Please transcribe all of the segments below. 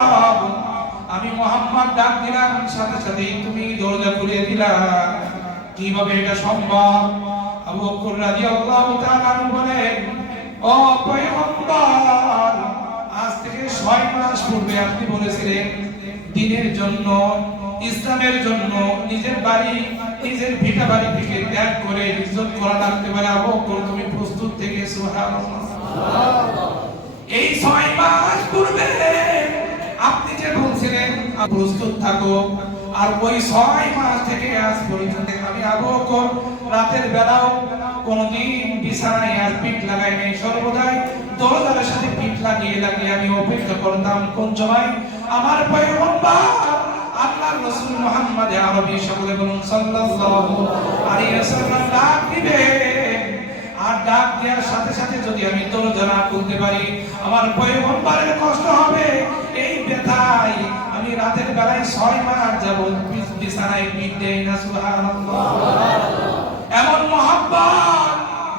আমি মোহাম্মদ ডাক দিলাম, সাথে সাথেই তুমি দরজা খুলে দিলা। কিভাবে এটা সম্ভব? আবু বকর রাদিয়াল্লাহু তাআলা বলেন, ও পয়গম্বর, আজ থেকে 6 মাস পূর্বে আপনি বলেছিলেন দ্বীনের জন্য, ইসলামের জন্য নিজের বাড়ি, নিজের ভিটা বাড়ি থেকে ত্যাগ করে ইজ্জত করা লাগতে পারে। আবু বকর, তুমি প্রস্তুত থেকে? সুবহানাল্লাহ। এই 6 মাস পূর্বে আপনি যে বলছিলেন প্রস্তুত থাকো, আর ওই 6 মাস থেকে আজ পর্যন্ত আমি আবু বকর রাতের বেলাও কোনদিন বিছানায় আর পিঠ লাগাই নাই, সর্বদাই দরজার সাথে পিঠ লাগিয়ে লাগিয়ে আমি অপেক্ষা করতাম কোন সময় আমার পয়গম্বর আল্লাহর রাসূল মুহাম্মদ আরবি সকলে বলুন সাল্লাল্লাহু আলাইহি ওয়াসাল্লাম ডাক দিবে। আর ডাক দেওয়ার সাথে সাথে যদি আমি দরজা না খুলতে পারি, আমার পয়গম্বরের কষ্ট হবে। এই ব্যথায় আমি রাতের বেলায় 6 মাস যাবত বিছানায় পিঠ দেই না। সুবহানাল্লাহ। এমন মহব্বত,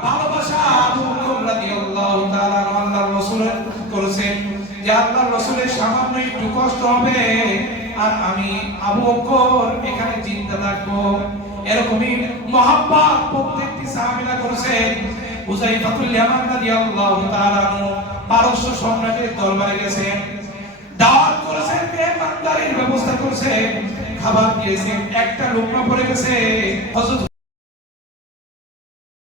ভালোবাসা আবু বকর রাদিয়াল্লাহু তাআলা আল্লাহর রাসূলের করেছেন যে আল্লাহর রাসূলের সামান্য একটু কষ্ট হবে আর আমি আবু বকর এখানে জিন্দা থাকবো। এরকমই মহব্বত প্রত্যেকটি সাহাবীরা করেছেন। হুযায়ফাতুল ইয়ামান রাদিয়াল্লাহু তাআলা পারস্য সম্রাটের দরবারে গেছেন, দাওয়াত করেছেন, মেহমানদারির ব্যবস্থা করেছেন, খাবার দিয়েছেন। একটা লোকমা পড়ে গেছে, হযরত